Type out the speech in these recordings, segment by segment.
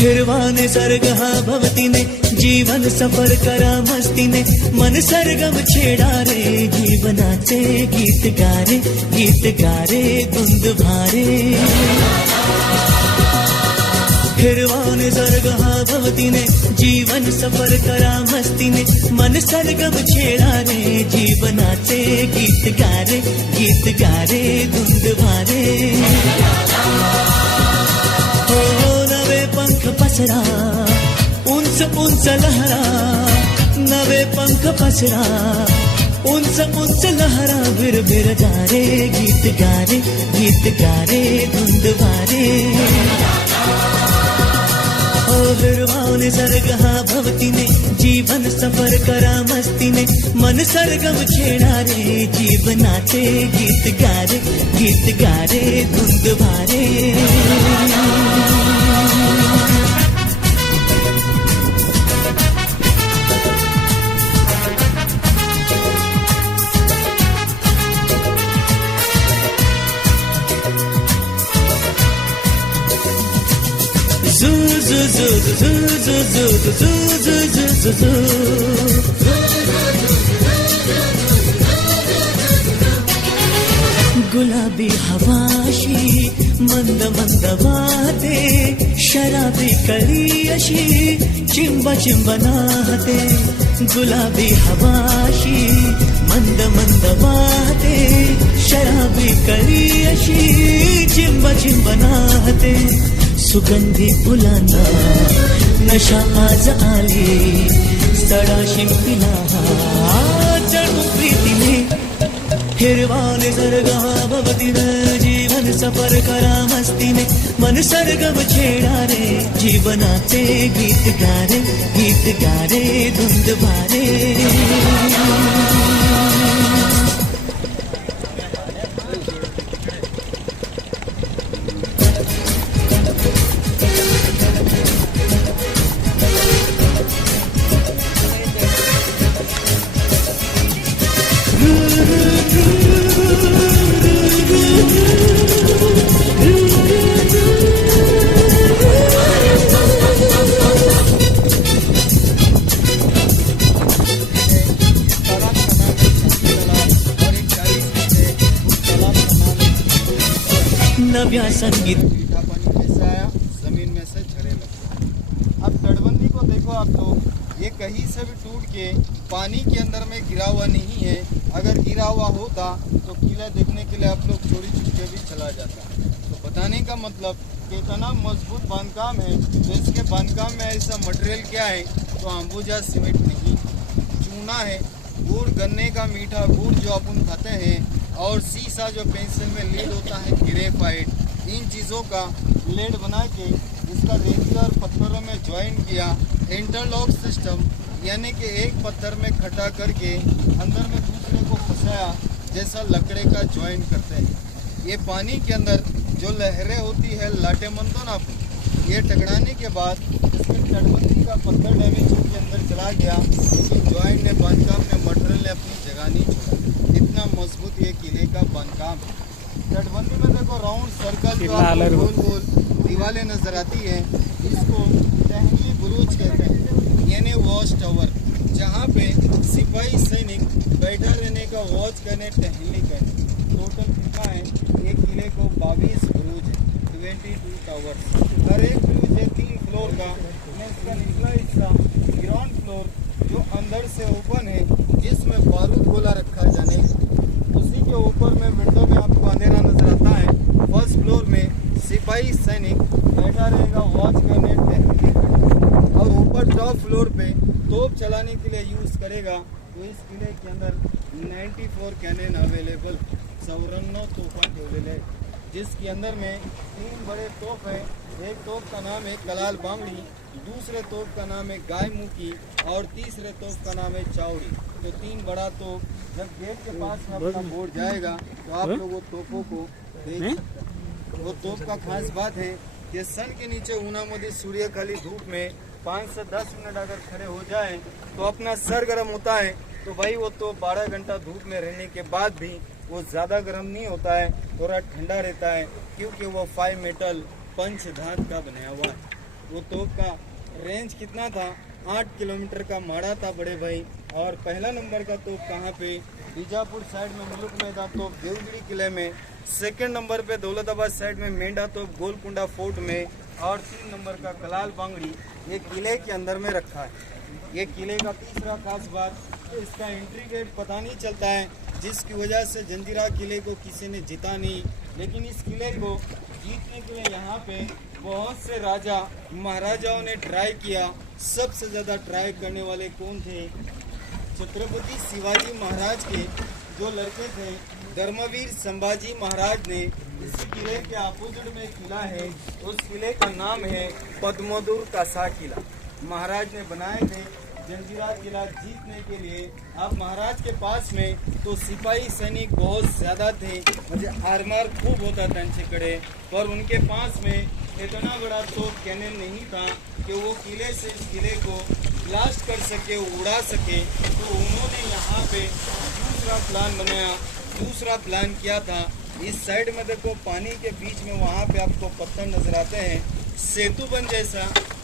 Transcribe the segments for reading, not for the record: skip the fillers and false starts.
निर्वाणे सर्गहा भवतीने जीवन सफर करा मस्तीने मन सरगम छेडा रे जीवनाचे गीत गारे धुंद भारे निर्वाणे सर्गहा भवतीने जीवन सफर करा मस्तीने मन सरगम छेडा रे जीवनाचे गीत गारे धुंद भारे नवे पंख पसरा उंच उंच लहरा नवे पंख पसरा उंच लहरा बिर बिर जा रे गीत गारे धुंद भारे निर्वाणे सर्गहा भवतीने जीवन सफर करा मस्तीने मन सरगम छेडा रे जीवनाचे गीत गारे धुंद भारे गुलाबी हवाशी मंद मंद वाहते शराबी कळी अशी चिंब नाहते गुलाबी हवाशी मंद मंद वाहते शराबी कळी अशी चिंब नाहते सुगंधी फुलांना नशा आज आली सडा शिंपीला जणू प्रीतीने निर्वाणे सर्गहा भवतीने जीवन सफर करा मस्तीने मन सरगम छेडा रे जीवनाचे गीत गारे धुंद भारे नव्या संगीत मीठा पानी कैसे आया जमीन में से झरे लगा। अब तटबंदी को देखो आप लोग, ये कहीं से भी टूट के पानी के अंदर में गिरा हुआ नहीं है। अगर गिरा हुआ होता तो किला देखने के लिए आप लोग चोरी छुपके भी चला जाता। तो बताने का मतलब कि इतना मजबूत बांधकाम है, तो इसके बांधकाम में ऐसा मटेरियल क्या है, तो अंबुजा सीमेंट नहीं, चूना है, गुड़ गन्ने का मीठा गुड़ जो अपन खाते हैं, और सीसा जो पेंसिल में लीड होता है ग्रेफाइट, इन चीज़ों का लेड बना के इसका रेगुलर पत्थरों में ज्वाइन किया। इंटरलॉक सिस्टम यानी कि एक पत्थर में खटा करके अंदर में दूसरे को फंसाया, जैसा लकड़े का ज्वाइन करते हैं। ये पानी के अंदर जो लहरें होती है लाटे मंदन आप, ये टकराने के बाद इसमें तटबंदी का पत्थर डैमेज के अंदर चला गया, क्योंकि ज्वाइन ने बांधकाम ने मटेरियल ने अपनी जगह नहीं छोड़ा। इतना मजबूत ये किले का बांधकाम है। तटबंदी में देखो राउंड सर्कल जो आपको गोल गोल दीवारें नजर आती है, इसको टहली बुरुज कहते हैं, यानी वॉच टावर, जहाँ पे सिपाही सैनिक बैठा रहने का वॉच करने टहली करने। टोटल कितना है, एक किले को 22 बुरुज है, 22 टावर। हर एक बुरुज है 3 फ्लोर का। इसका निचला हिस्सा ग्राउंड फ्लोर जो अंदर से ओपन है, जिसमें बारूद गोला रखा जाने, उसी के ऊपर में विंडो में आपको अंधेरा नजर आता है। फर्स्ट फ्लोर में सिपाही सैनिक बैठा रहेगा वॉच करने टहलने, और ऊपर टॉप फ्लोर पे तोप चलाने के लिए यूज करेगा। तो इस किले के अंदर 94 कैनन अवेलेबल, 54 तोफा ठेवलेले, जिसके अंदर में 3 बड़े तोप है। एक तोप का नाम है कलाल बामड़ी, दूसरे तोप का नाम है गाय मुखी, और तीसरे तोप का नाम है चावड़ी। तो 3 बड़ा तोप जब गेट के पास में अपना बोर्ड जाएगा तो आप लोग वो तोपों को देख सकते हैं। वो तोप का खास बात है कि सन के नीचे ऊनामध्ये सूर्य खाली धूप में 5 से 10 मिनट अगर खड़े हो जाए तो अपना सर गर्म होता है। तो भाई वो तो 12 घंटा धूप में रहने के बाद भी वो ज़्यादा गर्म नहीं होता है, थोड़ा ठंडा रहता है, क्योंकि वो 5 मेटल पंच धात का बनाया हुआ है। वो तोप का रेंज कितना था, 8 किलोमीटर का मारा था बड़े भाई। और पहला नंबर का तोप कहाँ पे, बीजापुर साइड में मुल्क में था तोप देवगिरी किले में। सेकंड नंबर पे दौलताबाद साइड में मेंढा तोप गोलकुंडा फोर्ट में। और 3 नंबर का कलाल बांगड़ी ये किले के अंदर में रखा है। ये किले का तीसरा खास बात, इसका एंट्री गेट पता नहीं चलता है, जिसकी वजह से जंजीरा किले को किसी ने जीता नहीं। लेकिन इस किले को जीतने के लिए यहाँ पे बहुत से राजा महाराजाओं ने ट्राई किया। सबसे ज़्यादा ट्राई करने वाले कौन थे, छत्रपति शिवाजी महाराज के जो लड़के थे धर्मवीर संभाजी महाराज ने इस किले के अपोजिट में किला है, उस किले का नाम है पद्मोदूर कासा किला। महाराज ने बनाए थे जंजीरा किला जीतने के लिए। अब महाराज के पास में तो सिपाही सैनिक बहुत ज़्यादा थे, मुझे आर्मर खूब होता था इनसे कड़े, पर उनके पास में इतना बड़ा तोप कैनन नहीं था कि वो किले से इस किले को ब्लास्ट कर सके, उड़ा सके। तो उन्होंने यहाँ पे दूसरा प्लान बनाया। दूसरा प्लान किया था, इस साइड में देखो पानी के बीच में वहाँ पे आपको पत्थर नजर आते हैं, सेतु बन जैसा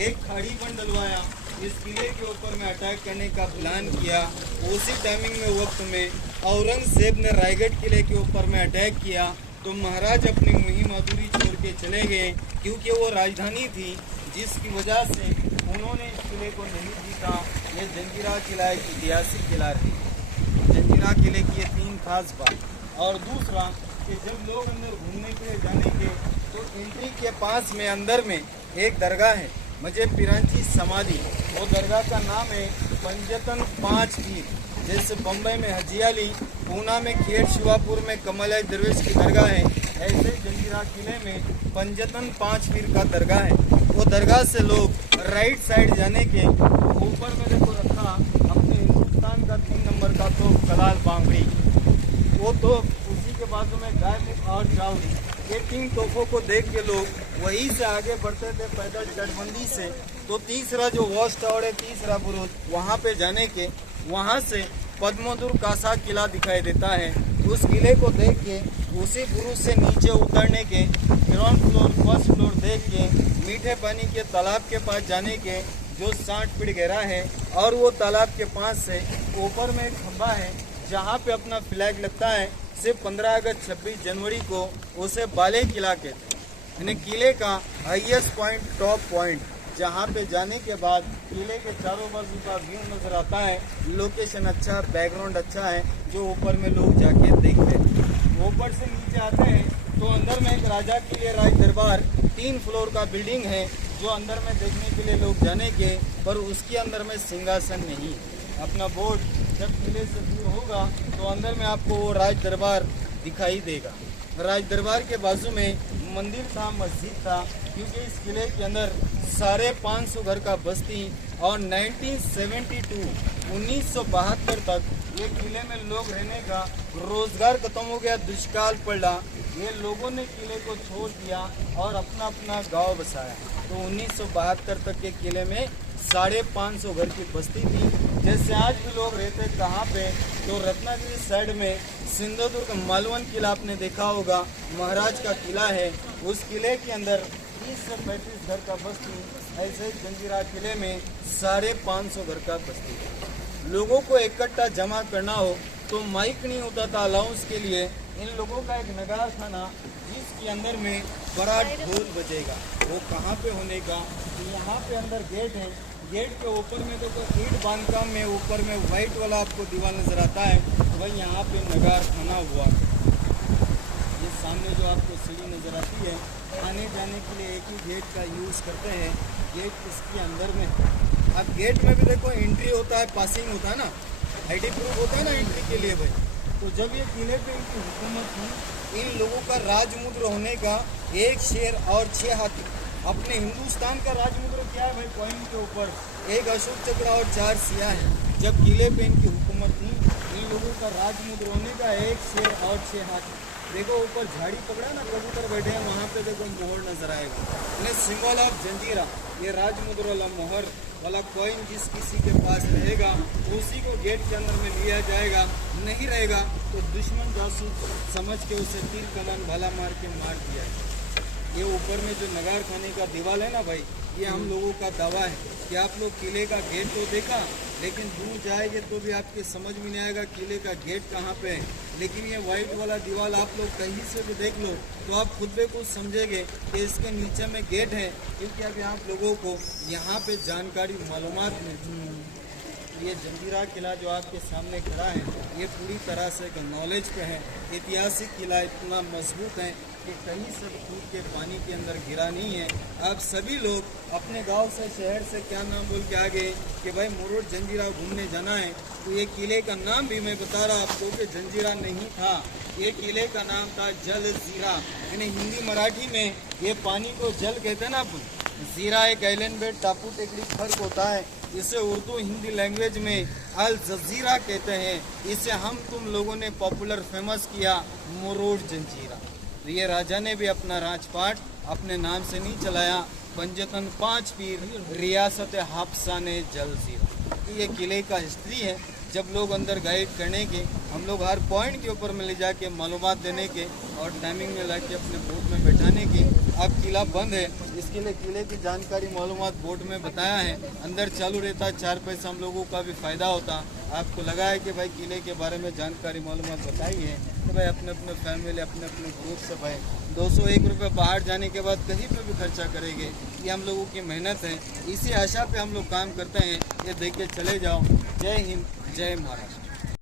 एक खाड़ी बन डलवाया। इस किले के ऊपर में अटैक करने का प्लान किया। उसी टाइमिंग में वक्त में औरंगजेब ने रायगढ़ किले के ऊपर में अटैक किया, तो महाराज अपनी मुहिम अधूरी छोड़ के चले गए, क्योंकि वो राजधानी थी, जिसकी वजह से उन्होंने इस किले को नहीं जीता। ये जंजीरा किला एक ऐतिहासिक किला है। जंजीरा किले की ये 3 खास बात। और दूसरा कि जब लोग अंदर घूमने के लिए जानेंगे तो एंट्री के पास में अंदर में एक दरगाह है, मुझे पिरांची समाधि। वो दरगाह का नाम है पंजतन 5 पीर। जैसे बम्बई में हजियाली, पूना में खेड़, शिवापुर में कमल दरवेश की दरगाह है, ऐसे जंजीरा किले में पंजतन 5 पीर का दरगाह है। वो दरगाह से लोग राइट साइड जाने के ऊपर में देखो रखा अपने हिंदुस्तान का 3 नंबर का तो कलाल बांगड़ी, वो तो उसी के बाजू में गाय मुख और चावड़ी। ये 3 तोपों को देख के लोग वहीं से आगे बढ़ते थे पैदल तटबंदी से। तो तीसरा जो वॉच टावर है, तीसरा बुरुज, वहाँ पे जाने के वहाँ से पद्मोदूर कासा किला दिखाई देता है। उस किले को देख के उसी बुरुज से नीचे उतरने के ग्राउंड फ्लोर, फर्स्ट फ्लोर देख के मीठे पानी के तालाब के पास जाने के जो 60 फीट गहरा है, और वो तालाब के पास से ऊपर में एक खंबा है जहाँ पे अपना फ्लैग लगता है। सिर्फ 15 अगस्त 26 जनवरी को उसे बाले किला कहते हैं, यानी किले का हाईएस्ट पॉइंट, टॉप पॉइंट, जहाँ पे जाने के बाद किले के चारों बाजू का व्यू नजर आता है। लोकेशन अच्छा, बैकग्राउंड अच्छा है, जो ऊपर में लोग जाके देखते हैं। ऊपर से नीचे आते हैं तो अंदर में एक राजा के लिए राज दरबार 3 फ्लोर का बिल्डिंग है, जो अंदर में देखने के लिए लोग जाने के, पर उसके अंदर में सिंहासन नहीं। अपना बोर्ड जब किले से दूर होगा तो अंदर में आपको वो राज दरबार दिखाई देगा। राज दरबार के बाजू में मंदिर था, मस्जिद था, क्योंकि इस किले के अंदर 550 घर का बस्ती। और 1972 तक ये किले में लोग रहने का, रोजगार खत्म हो गया, दुष्काल पड़ा, ये लोगों ने किले को छोड़ दिया और अपना अपना गांव बसाया। तो 1972 तक के किले में 550 घर की बस्ती थी। जैसे आज भी लोग रहते कहाँ पे, तो रत्नागिरी साइड में सिंधुदुर्ग मालवन किला आपने देखा होगा, महाराज का किला है। उस किले के अंदर 30 से 35 घर का बस्ती। ऐसे जंजीरा किले में 550 घर का बस्ती। लोगों को इकट्ठा जमा करना हो तो माइक नहीं होता था अलाउंस के लिए। इन लोगों का एक नगार था ना, जिसके अंदर में बड़ा ढोल बजेगा। वो कहाँ पे होने का, तो यहाँ पे अंदर गेट है, गेट के ऊपर में तो ईंट बांधकाम में ऊपर में वाइट वाला आपको दीवार नजर आता है, वही यहाँ पे नगार खाना हुआ। ये सामने जो आपको सीढ़ी नजर आती है, आने जाने के लिए एक ही गेट का यूज़ करते हैं। गेट इसके अंदर में, अब गेट में भी देखो एंट्री होता है, पासिंग होता है ना, आईडी प्रूफ होता है ना एंट्री के लिए भाई। तो जब ये किले पे इनकी हुकूमत थी, इन लोगों का राजमुद्र होने का 1 शेर और 6 हाथी। अपने हिंदुस्तान का राजमुद्र क्या है भाई, कॉइन के ऊपर 1 अशोक चक्र और 4 सिया है। जब किले पे इनकी हुकूमत थी, इन लोगों का राजमुद्र होने का 1 शेर और 6 हाथी। देखो ऊपर झाड़ी पकड़ा ना, कबूतर बैठे हैं, वहाँ पे देखो मोहर नजर आएगा, यानी सिंबल ऑफ जंजीरा। ये राजमुद्र वाला मोहर वाला कॉइन जिस किसी के पास रहेगा, उसी को गेट के अंदर में लिया जाएगा। नहीं रहेगा तो दुश्मन जासूस समझ के उसे तीर कमान भाला मार के मार दिया। ये ऊपर में जो नगार खाने का दीवार है ना भाई, ये हम लोगों का दावा है कि आप लोग किले का गेट तो देखा, लेकिन दूर जाएंगे तो भी आपके समझ में नहीं आएगा किले का गेट कहाँ पे है। लेकिन ये वाइट वाला दीवार आप लोग कहीं से भी देख लो तो आप खुद भी कुछ समझेंगे कि इसके नीचे में गेट है, क्योंकि अभी आप लोगों को यहाँ पे जानकारी मालूमात मिलती है। ये जंजीरा किला जो आपके सामने खड़ा है, ये पूरी तरह से नॉलेज पे है। ऐतिहासिक किला इतना मजबूत है कि कहीं से टूट के पानी के अंदर गिरा नहीं है। आप सभी लोग अपने गांव से शहर से क्या नाम बोल के आ गए कि भाई मुरुड जंजीरा घूमने जाना है, तो ये किले का नाम भी मैं बता रहा आपको कि जंजीरा नहीं था, ये किले का नाम था जलजीरा। यानी हिंदी मराठी में ये पानी को जल कहते हैं ना अपन, जीरा एक आइलैंड बेड टापू टेकड़ी फर्क होता है। इसे उर्दू हिंदी लैंग्वेज में अल जजीरा कहते हैं। इसे हम तुम लोगों ने पॉपुलर फेमस किया मुरुड जंजीरा। तो ये राजा ने भी अपना राजपाट अपने नाम से नहीं चलाया, पंजतन 5 पीर रियासत हाफसा ने जलजीरा। तो ये किले का हिस्ट्री है। जब लोग अंदर गाइड करने के, हम लोग हर पॉइंट के ऊपर में ले जाके मालूमात देने के और टाइमिंग में ला के अपने बोट में बैठाने की। अब किला बंद है, इसके लिए किले की जानकारी मालूमात बोर्ड में बताया है। अंदर चालू रहता, 4 पैसा हम लोगों का भी फ़ायदा होता। आपको लगा है कि भाई किले के बारे में जानकारी मालूमात बताई है, तो भाई अपने अपने फैमिली अपने अपने ग्रुप से भाई 201 रुपये बाहर जाने के बाद कहीं पर भी खर्चा करेंगे। ये हम लोगों की मेहनत है, इसी आशा पे हम लोग काम करते हैं। ये देख के चले जाओ। जय हिंद, जय महाराष्ट्र।